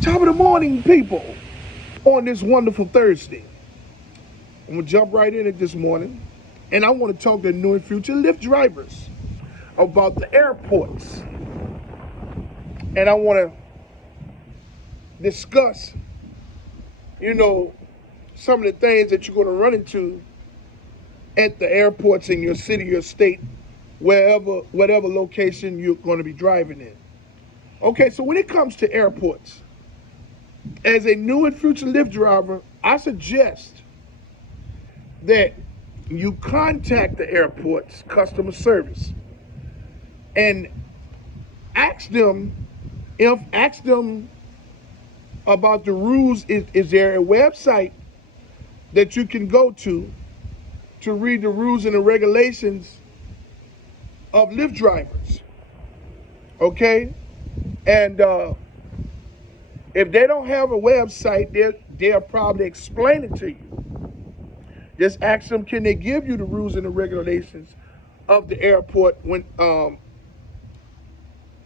Top of the morning, people, on this wonderful Thursday. I'm gonna jump right in it this morning, and I want to talk to new and future Lyft drivers about the airports. And I want to discuss, you know, some of the things that you're going to run into at the airports in your city or state, whatever location you're going to be driving in. Okay, so when it comes to airports, as a new and future Lyft driver, I suggest that you contact the airport's customer service and ask them about the rules. Is there a website that you can go to read the rules and the regulations of Lyft drivers? Okay, and if they don't have a website, they'll probably explain it to you. Just ask them, can they give you the rules and the regulations of the airport when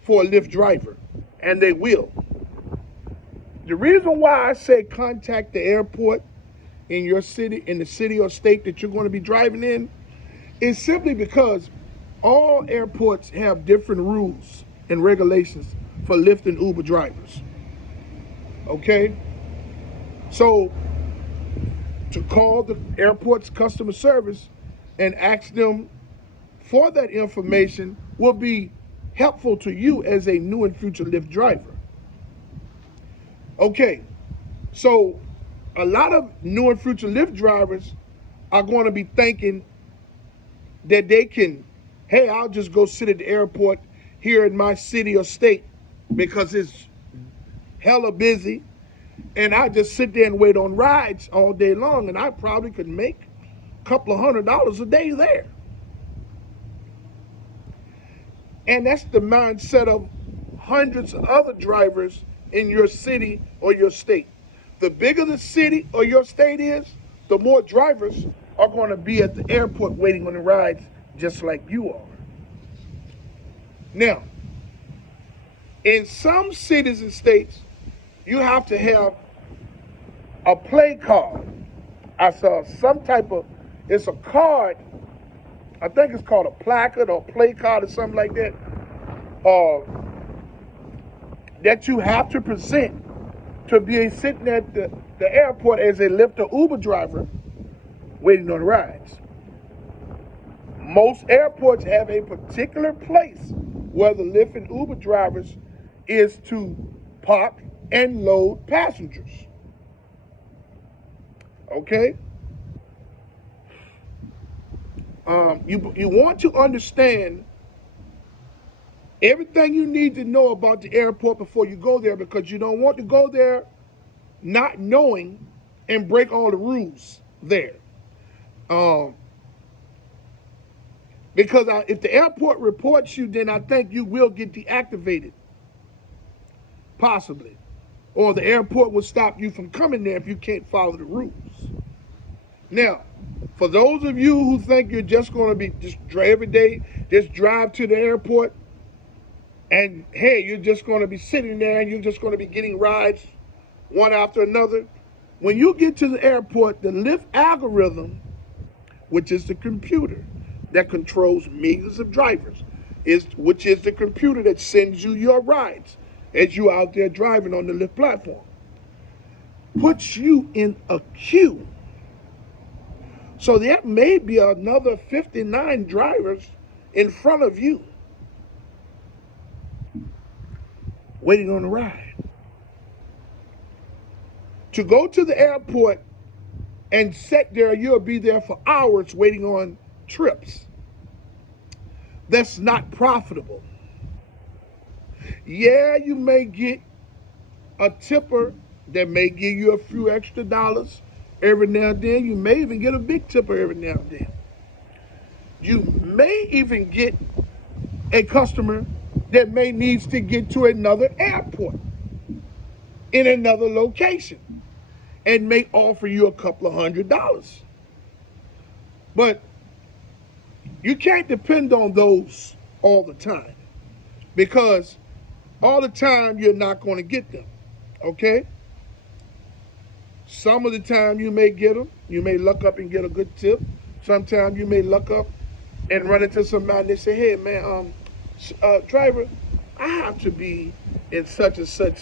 for a Lyft driver, and they will. The reason why I say contact the airport in your city, in the city or state that you're going to be driving in, is simply because all airports have different rules and regulations for Lyft and Uber drivers. Okay? So to call the airport's customer service and ask them for that information will be helpful to you as a new and future Lyft driver. Okay, so a lot of new and future Lyft drivers are going to be thinking that they can, hey, I'll just go sit at the airport here in my city or state because it's hella busy, and I just sit there and wait on rides all day long, and I probably could make a couple of $100 a day there. And that's the mindset of hundreds of other drivers in your city or your state. The bigger the city or your state is, the more drivers are going to be at the airport waiting on the rides just like you are. Now, in some cities and states, you have to have a play card. I saw some type of, it's a card, I think it's called a placard or play card or something like that, that you have to present to be sitting at the airport as a Lyft or Uber driver waiting on rides. Most airports have a particular place where the Lyft and Uber drivers is to park and load passengers. Okay? You want to understand everything you need to know about the airport before you go there, because you don't want to go there not knowing and break all the rules there. Because if the airport reports you, then I think you will get deactivated, possibly. Or the airport will stop you from coming there if you can't follow the rules. Now, for those of you who think you're just going to be just every day, just drive to the airport, and hey, you're just going to be sitting there and you're just going to be getting rides one after another. When you get to the airport, the Lyft algorithm, which is the computer that controls millions of drivers, which is the computer that sends you your rides as you out there driving on the Lyft platform, puts you in a queue. So there may be another 59 drivers in front of you waiting on a ride. To go to the airport and sit there, you'll be there for hours waiting on trips. That's not profitable. Yeah, you may get a tipper that may give you a few extra dollars every now and then. You may even get a big tipper every now and then. You may even get a customer that may needs to get to another airport in another location and may offer you a couple of $100. But you can't depend on those all the time, because all the time you're not going to get them. Okay? Some of the time you may get them. You may luck up and get a good tip. Sometimes you may luck up and run into somebody and they say, hey man, driver, I have to be in such and such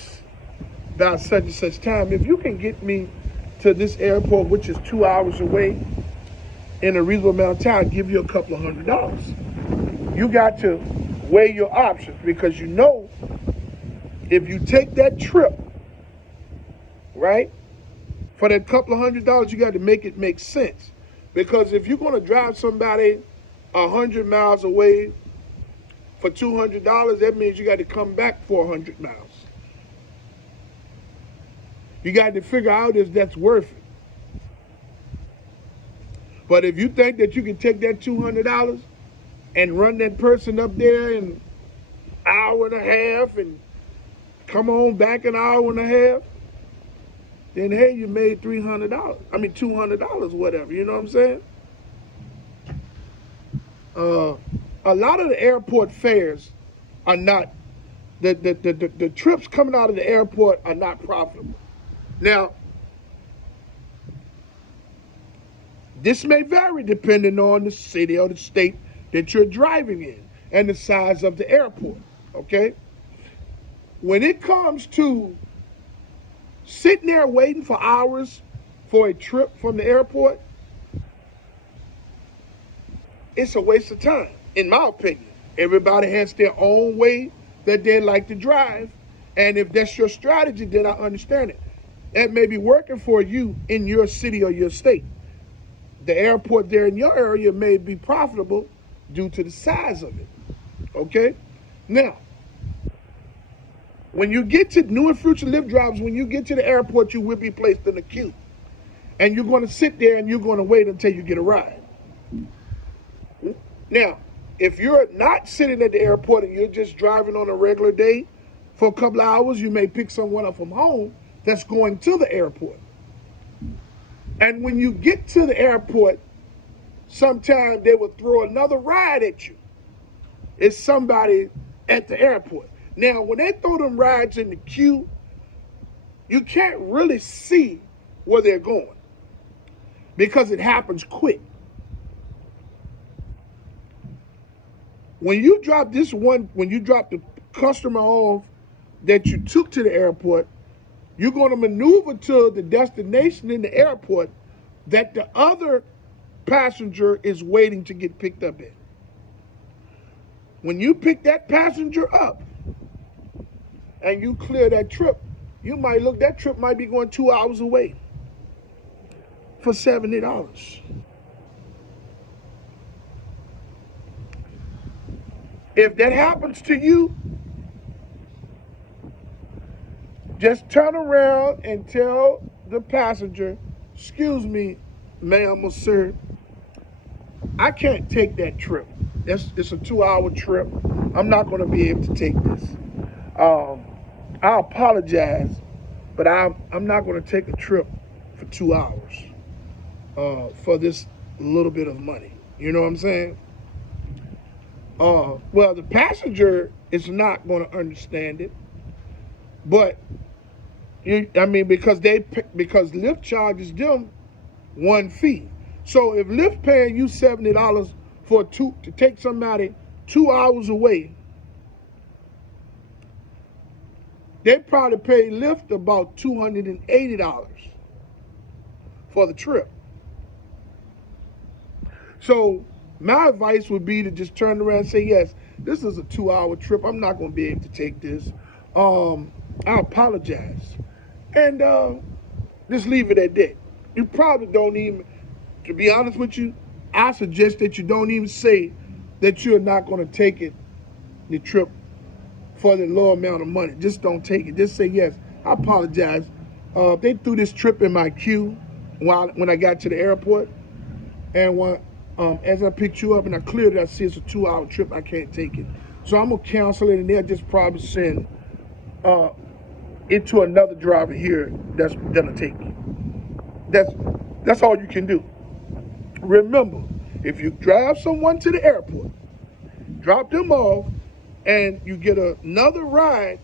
by such and such time. If you can get me to this airport, which is 2 hours away, in a reasonable amount of time, I'll give you a couple of $100. You got to weigh your options, because you know if you take that trip, right, for that couple of $100, you got to make it make sense. Because if you're going to drive somebody 100 miles away for $200, that means you got to come back 400 miles. You got to figure out if that's worth it. But if you think that you can take that $200 and run that person up there in an hour and a half and come on back an hour and a half, then hey, you made $300. I mean $200, whatever. You know what I'm saying? A lot of the airport fares are not, the trips coming out of the airport are not profitable. Now, this may vary depending on the city or the state that you're driving in and the size of the airport, okay? When it comes to sitting there waiting for hours for a trip from the airport, it's a waste of time, in my opinion. Everybody has their own way that they like to drive, and if that's your strategy, then I understand it. That may be working for you in your city or your state. The airport there in your area may be profitable due to the size of it, okay? Now, when you get to new and future Lyft drivers, when you get to the airport, you will be placed in a queue. And you're going to sit there and you're going to wait until you get a ride. Now, if you're not sitting at the airport and you're just driving on a regular day for a couple of hours, you may pick someone up from home that's going to the airport. And when you get to the airport, sometimes they will throw another ride at you. It's somebody at the airport. Now, when they throw them rides in the queue, you can't really see where they're going because it happens quick. When you drop the customer off that you took to the airport, you're going to maneuver to the destination in the airport that the other passenger is waiting to get picked up at. When you pick that passenger up and you clear that trip, that trip might be going 2 hours away for $70. If that happens to you, just turn around and tell the passenger, excuse me, ma'am or sir, I can't take that trip. It's a 2-hour trip. I'm not going to be able to take this. I apologize, but I'm not going to take a trip for 2 hours for this little bit of money. You know what I'm saying? Well, the passenger is not going to understand it, but because Lyft charges them one fee. So if Lyft paying you $70 to take somebody 2 hours away, they probably pay Lyft about $280 for the trip. So my advice would be to just turn around and say, yes, this is a 2-hour trip. I'm not going to be able to take this. I apologize. And just leave it at that. You probably don't even, to be honest with you, I suggest that you don't even say that you're not going to take the trip for the low amount of money. Just don't take it. Just say, yes, I apologize. They threw this trip in my queue when I got to the airport. And as I picked you up and I cleared it, I see it's a 2-hour trip. I can't take it. So I'm going to cancel it, and they'll just probably send it to another driver here that's going to take it. That's all you can do. Remember, if you drive someone to the airport, drop them off, and you get another ride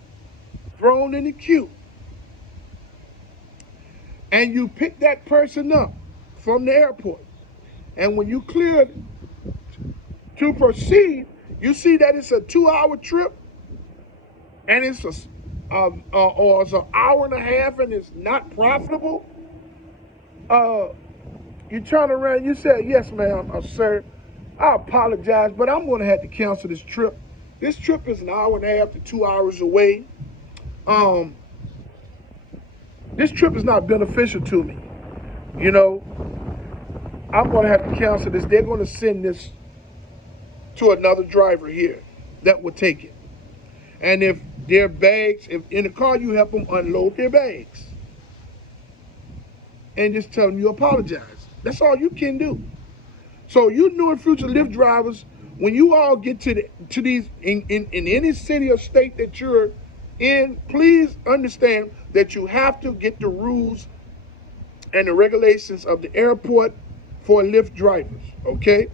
thrown in the queue, and you pick that person up from the airport. And when you clear to proceed, you see that it's a 2-hour trip, and it's or it's an hour and a half, and it's not profitable. You turn around, you say, "Yes, ma'am, sir, I apologize, but I'm going to have to cancel this trip. This trip is an hour and a half to 2 hours away. Um, this trip is not beneficial to me. You know, I'm going to have to cancel this. They're going to send this to another driver here that will take it. And if their bags, if in the car, you help them unload their bags. And just tell them you apologize. That's all you can do. So you new and future Lyft drivers, when you all get to these in any city or state that you're in, please understand that you have to get the rules and the regulations of the airport for Lyft drivers, okay?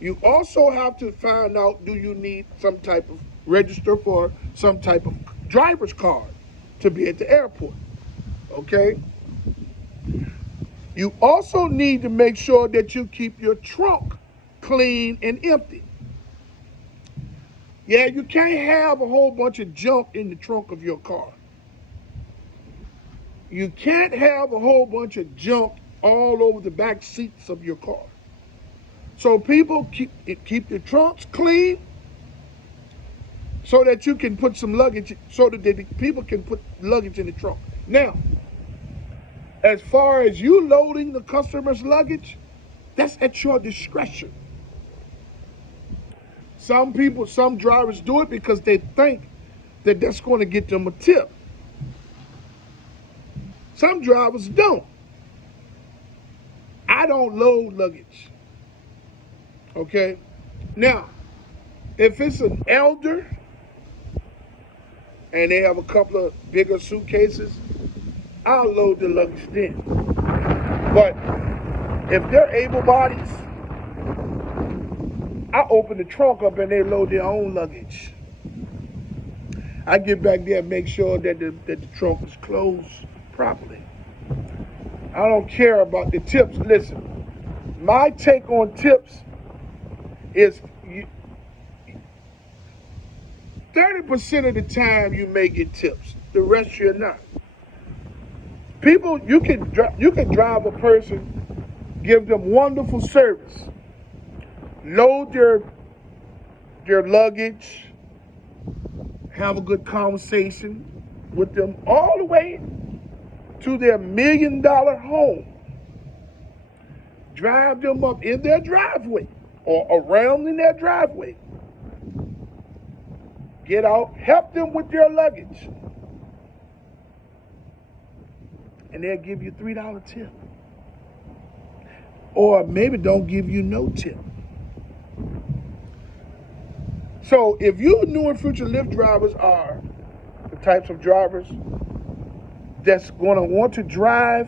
You also have to find out, do you need some type of register for some type of driver's card to be at the airport, okay? You also need to make sure that you keep your trunk clean and empty. Yeah, you can't have a whole bunch of junk in the trunk of your car. You can't have a whole bunch of junk all over the back seats of your car. So people keep your trunks clean so that you can put some luggage, so that the people can put luggage in the trunk. Now, as far as you loading the customer's luggage, that's at your discretion. Some drivers do it because they think that that's going to get them a tip. Some drivers don't. I don't load luggage. Okay? Now, if it's an elder and they have a couple of bigger suitcases, I'll load the luggage then. But if they're able bodies, I open the trunk up and they load their own luggage. I get back there and make sure that the trunk is closed properly. I don't care about the tips. Listen, my take on tips is 30% of the time you may get tips. The rest you're not. People, you can drive a person, give them wonderful service, load their luggage, have a good conversation with them all the way to their $1 million home. Drive them up in their driveway or around in their driveway. Get out, help them with their luggage. And they'll give you $3 tip. Or maybe don't give you no tip. So if you new and future Lyft drivers are the types of drivers that's going to want to drive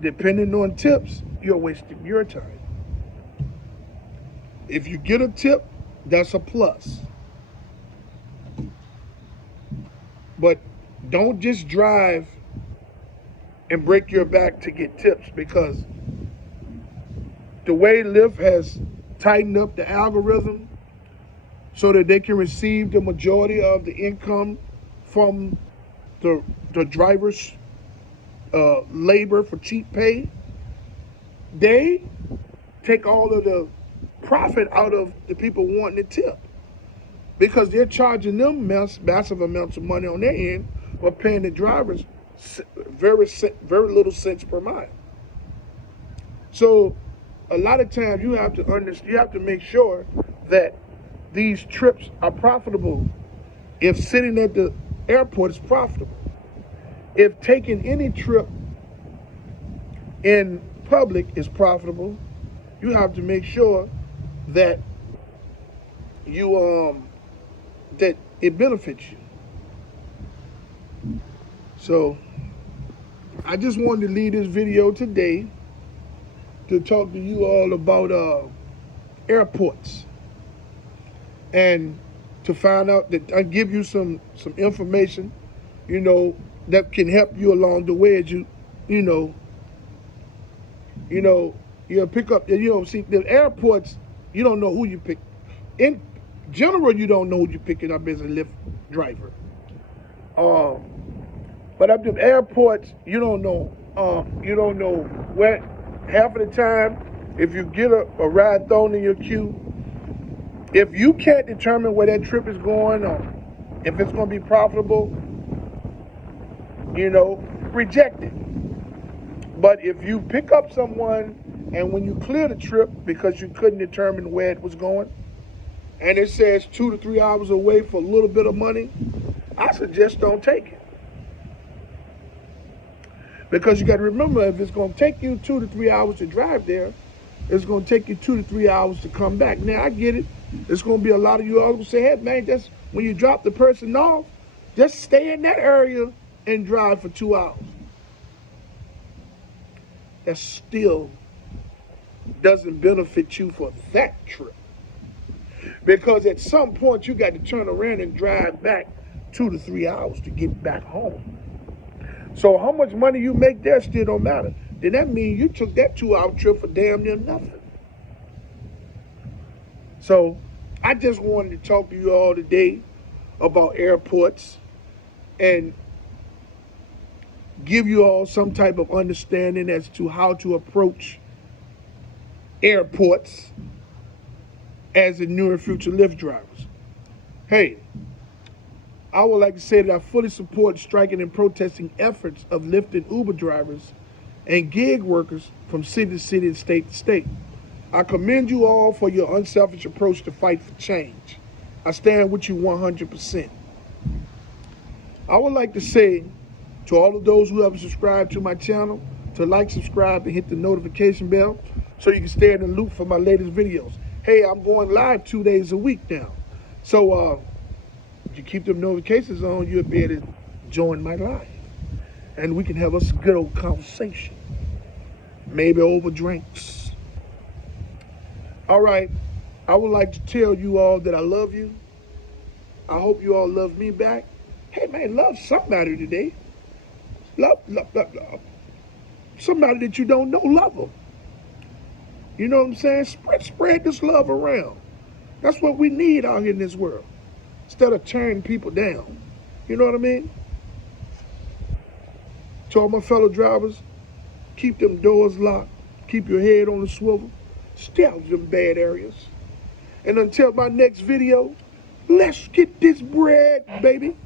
depending on tips, you're wasting your time. If you get a tip, that's a plus. But don't just drive and break your back to get tips, because the way Lyft has tightened up the algorithm so that they can receive the majority of the income from the driver's labor for cheap pay, they take all of the profit out of the people wanting the tip, because they're charging them massive amounts of money on their end, but paying the drivers very little cents per mile. So a lot of times you have to make sure that these trips are profitable. If sitting at the airport is profitable, if taking any trip in public is profitable, you have to make sure that that it benefits you. So I just wanted to leave this video today to talk to you all about airports, and to find out that I give you some information, that can help you along the way as you know, you pick up. See the airports. You don't know who you pick. In general, you don't know who you're picking up as a Lyft driver. But at the airports, you don't know. You don't know where. Half of the time, if you get a ride thrown in your queue, if you can't determine where that trip is going or if it's going to be profitable, reject it. But if you pick up someone and when you clear the trip because you couldn't determine where it was going, and it says 2 to 3 hours away for a little bit of money, I suggest don't take it. Because you got to remember, if it's going to take you 2 to 3 hours to drive there, it's going to take you 2 to 3 hours to come back. Now, I get it. There's going to be a lot of you all who say, hey, man, just when you drop the person off, just stay in that area and drive for 2 hours. That still doesn't benefit you for that trip. Because at some point, you got to turn around and drive back 2 to 3 hours to get back home. So how much money you make there still don't matter. Then that means you took that 2-hour trip for damn near nothing. So I just wanted to talk to you all today about airports and give you all some type of understanding as to how to approach airports as the newer future Lyft drivers. Hey, I would like to say that I fully support striking and protesting efforts of Lyft and Uber drivers and gig workers from city to city and state to state. I commend you all for your unselfish approach to fight for change. I stand with you 100%. I would like to say to all of those who have subscribed to my channel to like, subscribe, and hit the notification bell so you can stay in the loop for my latest videos. Hey, I'm going live 2 days a week now. So if you keep them notifications on, you'll be able to join my live. And we can have us a good old conversation. Maybe over drinks. All right. I would like to tell you all that I love you. I hope you all love me back. Hey, man, love somebody today. Love. Somebody that you don't know, love them. You know what I'm saying? Spread this love around. That's what we need out here in this world. Instead of tearing people down. You know what I mean? To all my fellow drivers, keep them doors locked. Keep your head on the swivel. Stay out of them bad areas. And until my next video, let's get this bread, baby.